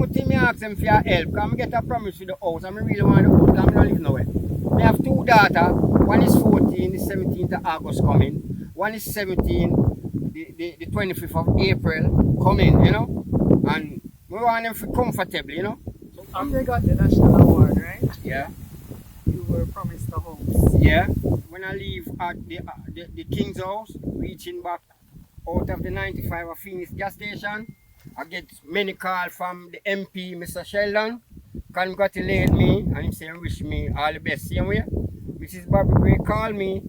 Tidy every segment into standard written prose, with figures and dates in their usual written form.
only thing I ask them for help, because I get a promise for the house, and I really want the house, because I don't live nowhere. I have two daughters, one is 14, the 17th of August coming, one is 17, the 25th of April coming, you know, and we want them to be comfortable, you know. So when they got the national award, right? Yeah. You were promised a house. Yeah. When I leave at the King's house, reaching back out of the 95 of Phoenix gas station, I get many calls from the MP, Mr. Sheldon, congratulate me and he say wish me all the best same way. Mrs. Bobby Gray called me,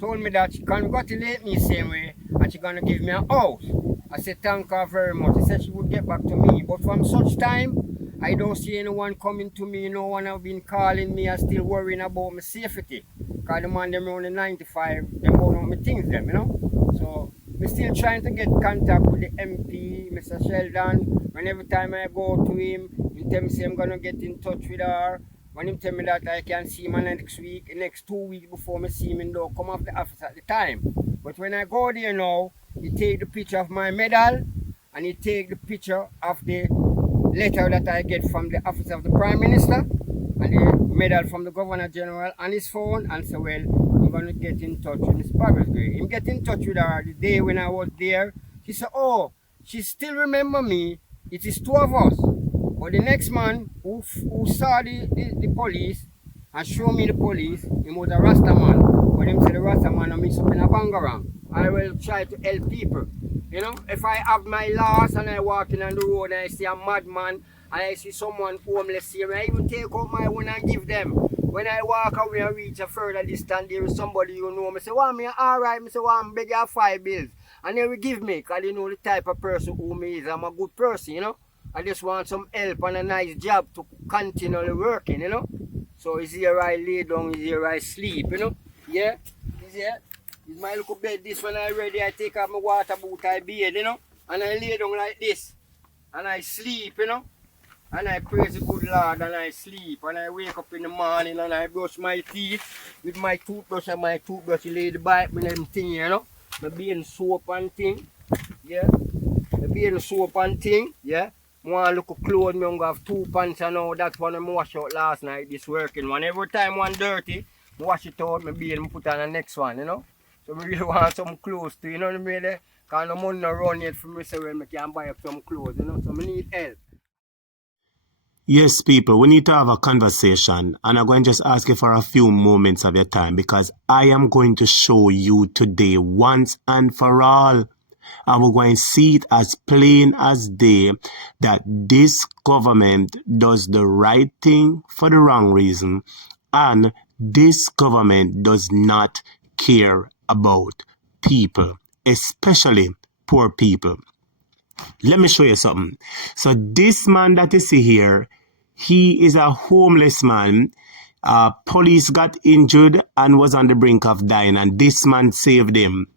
told me that she congratulate me same way and she gonna give me a house. I said thank her very much. She said she would get back to me, but from such time I don't see anyone coming to me, no one have been calling me and still worrying about my safety. Because the man them around the 95, them going on my things them, you know. So we're still trying to get contact with the MP, Mr. Sheldon. When every time I go to him, he tell me say I'm gonna get in touch with her. When he tell me that I can see him next week, next 2 weeks before I see him in the come off the office at the time. But when I go there now, he take the picture of my medal and he take the picture of the letter that I get from the office of the Prime Minister and the medal from the Governor General on his phone and say, well, I'm going to get in touch with Miss Barbara Gray. He get in touch with her the day when I was there. She said, oh, she still remember me. It is two of us. But the next man who saw the police and showed me the police, he was a Rasta man. But him said the Rasta man I mix up in a bangarang. I will try to help people. You know, if I have my loss and I walking on the road and I see a madman and I see someone homeless here, I even take out my one and give them. When I walk away and reach a further distance, there is somebody you know, I say, well, me alright, I say, well, I'm beg you 5 bills. And they will give me, because they know the type of person who me is. I'm a good person, you know. I just want some help and a nice job to continually working, you know. So it's here I lay down, it's here I sleep, you know. Yeah, it's here. It's my little bed. This when I ready, I take out my water boot, I bathe, you know, and I lay down like this, and I sleep, you know, and I praise the good Lord, and I sleep, and I wake up in the morning, and I brush my teeth with my toothbrush, and my toothbrush lay the bite with them thing, you know, my being soap and thing, yeah, my being soap and thing, yeah. One look of clothes, me only have 2 pants and all. That's one I wash out last night. This working one. Every time one dirty, wash it out, maybe and put on the next one, you know. So we really want some clothes too, you know what I mean? Because no money no run yet for me, so when I can buy up some clothes, you know. So we need help. Yes, people, we need to have a conversation, and I'm going to just ask you for a few moments of your time because I am going to show you today once and for all. And we're going to see it as plain as day that this government does the right thing for the wrong reason, and this government does not care about people, especially poor people. Let me show you something. So this man that you see here, he is a homeless man. Police got injured and was on the brink of dying, and this man saved him.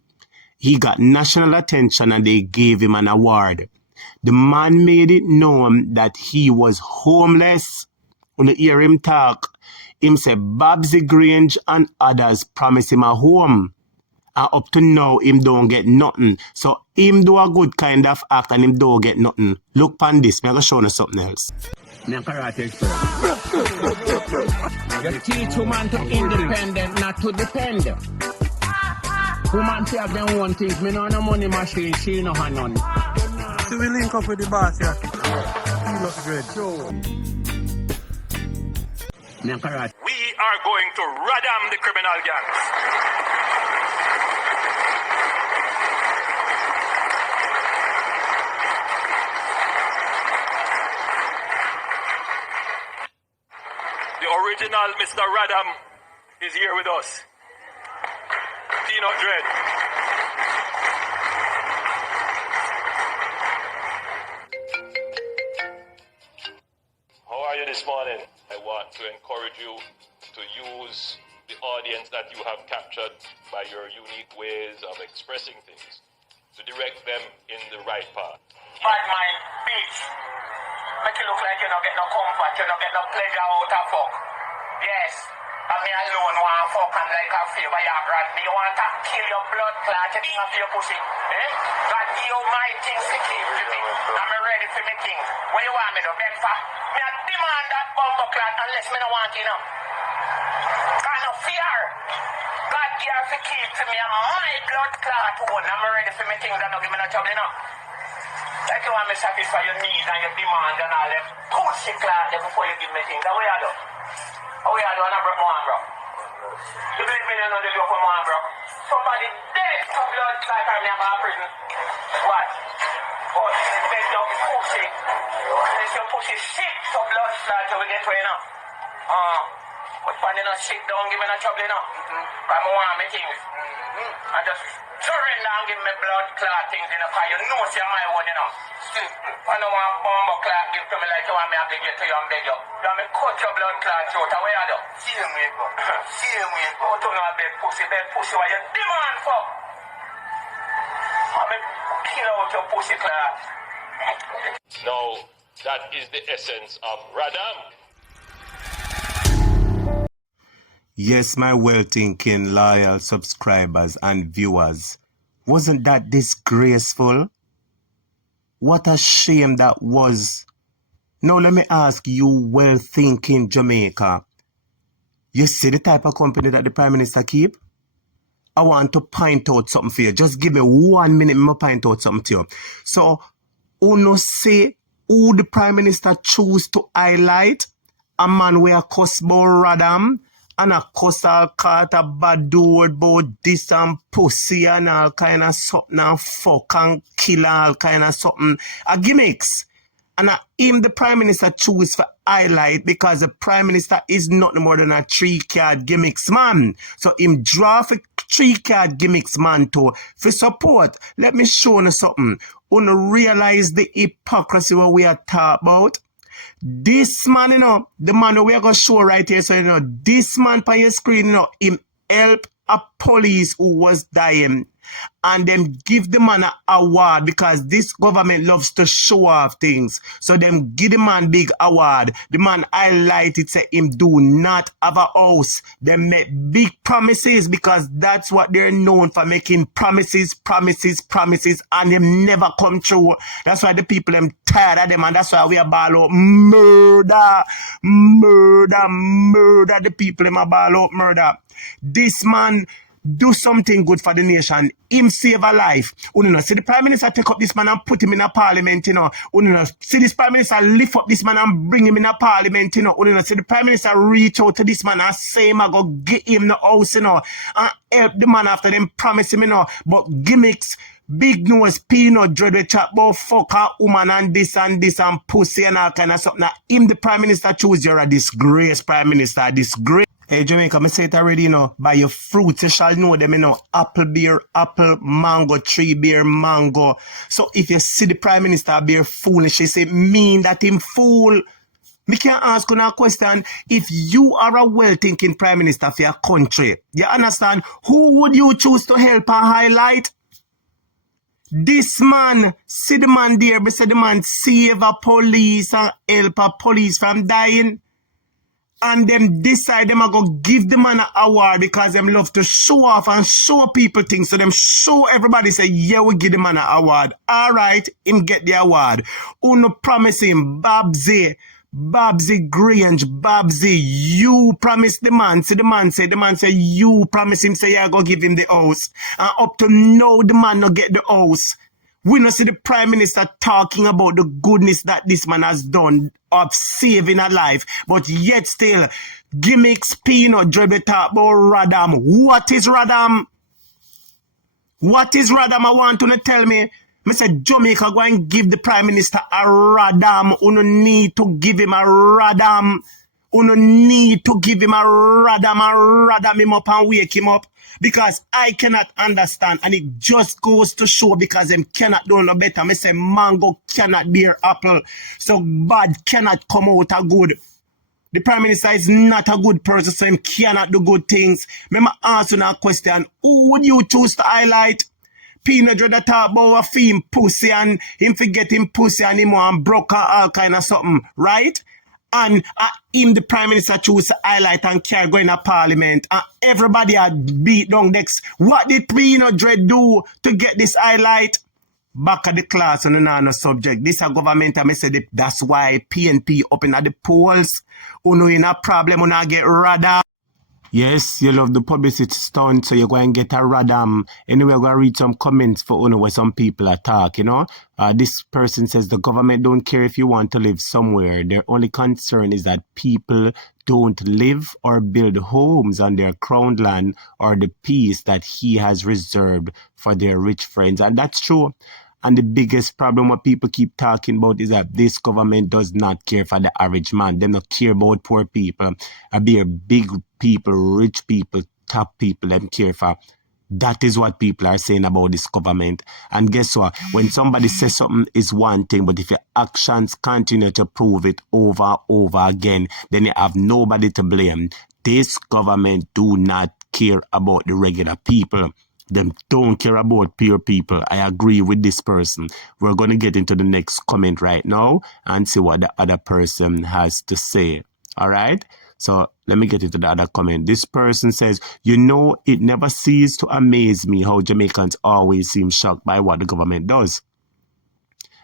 He got national attention and they gave him an award. The man made it known that he was homeless. When you hear him talk, him say Babsy Grange and others promised him a home. And up to now, him don't get nothing. So him do a good kind of act and him don't get nothing. Look pan this, I'm going to show you something else. You teach woman to independent, not to depend. Woman say have them one things, me know no money machine, she no have none. So we link up with the boss here. He looks great. So We are going to radam the criminal gangs. The original Mr. Radam is here with us. Tino Dread. How are you this morning? I want to encourage you to use the audience that you have captured by your unique ways of expressing things to direct them in the right path. Bad mind, bitch. Make you look like you don't get no comfort, you don't get no pleasure out of fuck. Yes. And me alone want to fuck and like a favor you grant me. You want to kill your blood clot and thing off your pussy. Eh? God give you my things to keep to me. I'm ready for me things. What you want me to beg for? Me a demand that bumper clot unless me no want it now. Kind of fear. God give to keep to me and my blood clot one. I'm ready for me things that don't give me no trouble now. Like you want me to satisfy your needs and your demand and all them pussy clot before you give me things. That's what you do. How you do and I broke my arm, bro? You believe me you know the joke for my arm, bro? Somebody dead to blood clot and me in prison. What? Oh, they beg down the pussy. Unless your pussy sick to blood clot till we get to you now. But when you not sick, don't give me no trouble, you know. Because I want me things. I just surrender and give me blood clot things, you know, because you know it's my one, you know. I don't want bomb clot give to me like you want me to get to you and beg you. You want me cut your blood clot throat, and what you do? Same way, bro. Same way. Go to no beg pussy what you demand for. I mean, kill out your pussy clot. Now, that is the essence of Radam. Yes, my well-thinking, loyal subscribers and viewers. Wasn't that disgraceful? What a shame that was. Now let me ask you, well-thinking Jamaica. You see the type of company that the Prime Minister keep? I want to point out something for you. Just give me 1 minute, I'll point out something to you. So, uno say who the Prime Minister choose to highlight? A man where a cuss about Radam and a cuss all caught a bad word about this and pussy and all kind of something and fuck and kill all kind of something. A gimmicks. And him the Prime Minister choose for highlight because the Prime Minister is nothing more than a 3-card gimmicks man. So him draw for 3-card gimmicks man to for support. Let me show you something. Wanna realize the hypocrisy what we are talking about? This man, you know, the man that we are going to show right here, so you know, this man on your screen, you know, him help a police who was dying. And them give the man an award because this government loves to show off things. So them give the man big award. The man highlighted say him do not have a house. They make big promises because that's what they're known for, making promises, and them never come true. That's why the people them tired of them, and that's why we are ball out murder. The people them are ball out murder. This man do something good for the nation. Him save a life. You know, see the Prime Minister take up this man and put him in a parliament, you know. You know, see this Prime Minister lift up this man and bring him in a parliament, you know. You know, see the Prime Minister reach out to this man and say him I go get him the house, you know, and help the man after them promise him, you know. But gimmicks, big nose, peanut, dread chat about fucker, woman and this and pussy and all kind of something. Now, him the Prime Minister choose, you're a disgrace, Prime Minister, a disgrace. Hey Jamaica, I say it already, you know, by your fruits you shall know them, you know, apple, beer, apple, mango, tree, beer, mango. So if you see the Prime Minister beer foolish, she say, mean that him fool. Me can ask you a question. If you are a well-thinking Prime Minister for your country, you understand, who would you choose to help and highlight? This man, see the man there, but say the man save a police and help a police from dying. And them decide them are going to give the man an award because them love to show off and show people things. So them show everybody say, yeah, we give the man an award. All right, him get the award. Uno promise him, Babsy Grange, Babsy, you promise the man. See the man say, you promise him, say, yeah, go give him the house. And up to now, the man not get the house. We not see the Prime Minister talking about the goodness that this man has done of saving a life. But yet still, gimmicks, peanut, dread talk about Radam. What is Radam? What is Radam? I want to tell me. I said Jamaica go and give the Prime Minister a Radam. You need to give him a Radam. You need to give him a Radam him up and wake him up. Because I cannot understand, and it just goes to show because them cannot do no better. I say mango cannot bear apple, so bad cannot come out a good. The Prime Minister is not a good person, so him cannot do good things. Remember answering a question, who would you choose to highlight? Peanut Dread talk about a theme pussy and him forget him pussy and him and broke all kind of something, right? And him, the Prime Minister, choose to highlight and carry going to Parliament. Everybody had beat down next. What did Peanut Dread do to get this highlight? Back at the class on another subject. This a government, I said that's why PNP up in at the polls. Uno in a problem, uno get radar. Yes, you love the publicity stunt, so you're going to get a radam. Anyway, I'm going to read some comments for Uno where some people attack, you know. This person says the government don't care if you want to live somewhere. Their only concern is that people don't live or build homes on their crown land or the peace that he has reserved for their rich friends. And that's true. And the biggest problem what people keep talking about is that this government does not care for the average man. They don't care about poor people. Be big people, rich people, top people, them care for. That is what people are saying about this government. And guess what? When somebody says something is one thing, but if your actions continue to prove it over and over again, then you have nobody to blame. This government do not care about the regular people. Them don't care about pure people. I agree with this person. We're going to get into the next comment right now and see what the other person has to say. All right? So let me get into the other comment. This person says, you know, it never ceases to amaze me how Jamaicans always seem shocked by what the government does.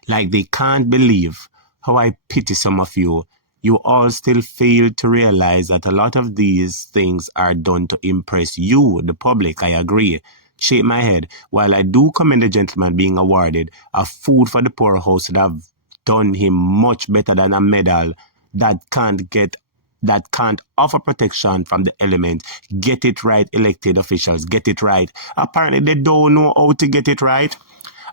Like they can't believe how I pity some of you. You all still fail to realize that a lot of these things are done to impress you, the public. I agree. Shake my head. While I do commend the gentleman being awarded a food for the poor house would have done him much better than a medal that can't offer protection from the element. Get it right, elected officials. Get it right. Apparently, they don't know how to get it right.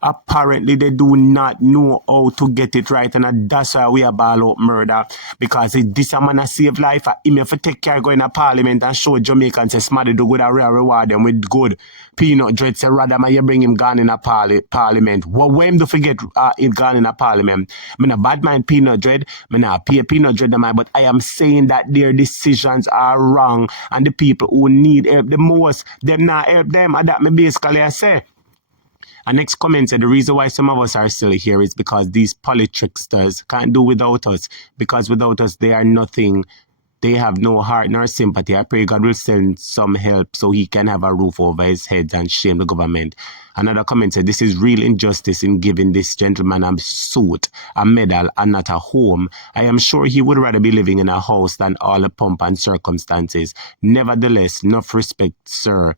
Apparently, they do not know how to get it right, and that's why we are ball out murder. Because if this a man a save life, him have to take care going to Parliament and show Jamaicans say smarty do good and reward them with good. Peanut Dread say rather man you bring him gone in a Parliament. What when do forget it gone in a Parliament? I mean a bad mind Peanut Dread, I not pay Peanut Dread them, but I am saying that their decisions are wrong, and the people who need help the most, them not help them. And that me basically I say. And next comment said the reason why some of us are still here is because these politricksters can't do without us. Because without us, they are nothing. They have no heart nor sympathy. I pray God will send some help so he can have a roof over his head and shame the government. Another comment said this is real injustice in giving this gentleman a suit, a medal, and not a home. I am sure he would rather be living in a house than all the pomp and circumstances. Nevertheless, enough respect, sir,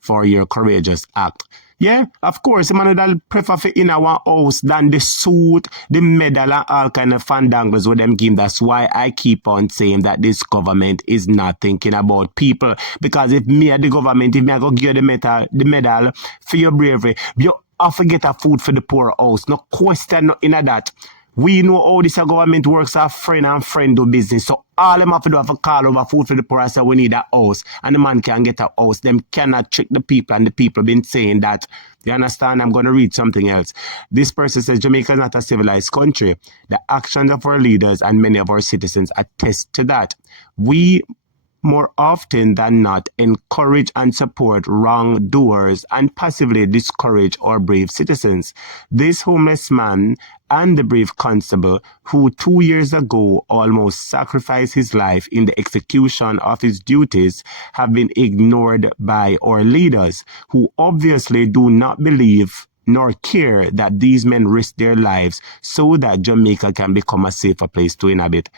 for your courageous act. Yeah, of course, man would prefer for in our house than the suit, the medal, and all kind of fandangles with them give. That's why I keep on saying that this government is not thinking about people. Because if me at the government, if me I go give you the medal for your bravery, you have to get a food for the poor house. No question nothing of that. We know how this government works, our friend and friend do business. So all them have to do have a call over food for the poor and say we need a house. And the man can get a house. Them cannot trick the people, and the people been saying that. You understand? I'm going to read something else. This person says Jamaica is not a civilized country. The actions of our leaders and many of our citizens attest to that. We more often than not encourage and support wrongdoers and passively discourage our brave citizens. This homeless man and the brave constable who 2 years ago almost sacrificed his life in the execution of his duties have been ignored by our leaders, who obviously do not believe nor care that these men risk their lives so that Jamaica can become a safer place to inhabit.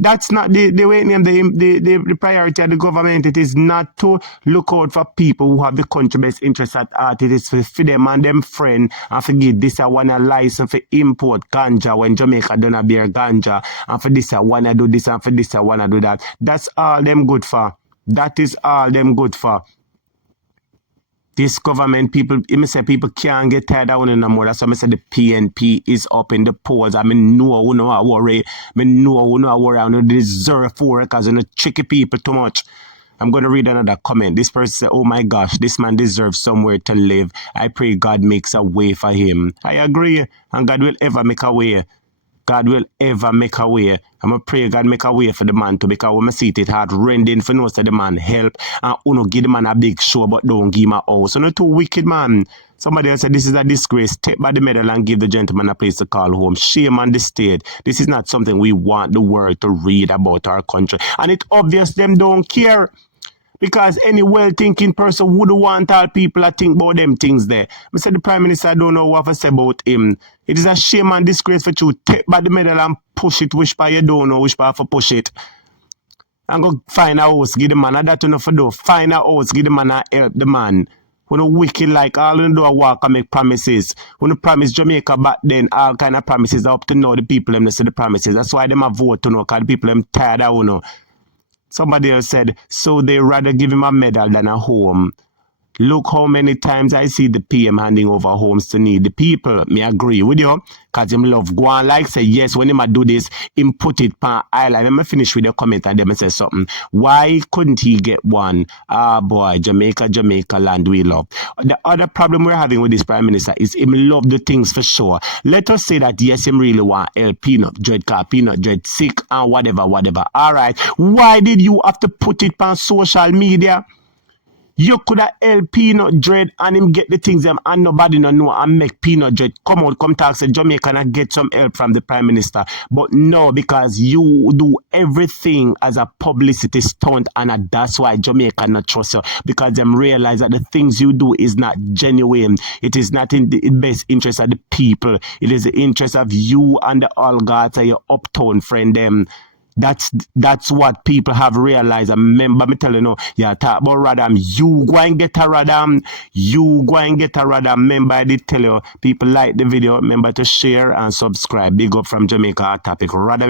That's not the way the priority of the government. It is not to look out for people who have the country best interest at heart. It is for them and them friend and forget this I want a license for import ganja when Jamaica don't bear ganja, and for this I want to do this and for this I want to do that. That's all them good for. That is all them good for. This government, people can't get tired of one no more. That's why I say the PNP is up in the polls. I mean, no worry. I worry. I don't deserve for it because I tricky people too much. I'm going to read another comment. This person said, oh my gosh, this man deserves somewhere to live. I pray God makes a way for him. I agree. And God will ever make a way. God will ever make a way. I'm going to pray God make a way for the man to, because when I see it hard rending for no say the man help and uno give the man a big show but don't give him a house. So no too wicked man. Somebody else said this is a disgrace. Take by the medal and give the gentleman a place to call home. Shame on the state. This is not something we want the world to read about our country. And it's obvious them don't care. Because any well-thinking person would want all people to think about them things there. I said the Prime Minister don't know what to say about him. It is a shame and disgrace for you. Take back the medal and push it. Which part you don't know, which part for push it. And go find a house, give the man. And that enough for do. Find a house, give the man and help the man. When you wicked like all you do a walk and make promises. When you promise Jamaica back then, all kind of promises up to know the people them say the promises. That's why them a vote to know, because the people them tired of you know. Somebody else said, so they rather give him a medal than a home. Look how many times I see the PM handing over homes to needy people. Me agree with you. Because him love go on like say, yes, when him a do this, him put it pan island. Let me finish with the comment and then say something. Why couldn't he get one? Ah, boy, Jamaica, Jamaica land we love. The other problem we're having with this Prime Minister is him love the things for sure. Let us say that, yes, him really want help peanut, dread car, peanut, dread sick, and whatever. All right. Why did you have to put it on social media? You could have helped Peanut Dread and him get the things them and nobody no know and make Peanut Dread come out, come talk, say Jamaica and get some help from the Prime Minister. But no, because you do everything as a publicity stunt and that's why Jamaica not trust you. Because them realize that the things you do is not genuine. It is not in the best interest of the people. It is the interest of you and the oligarchs and your uptown friend them. That's what people have realized. And remember me telling you, yeah, talk about Radam. You go and get a Radam. You go and get a Radam. Remember I did tell you, people like the video. Remember to share and subscribe. Big up from Jamaica Topic. Radam,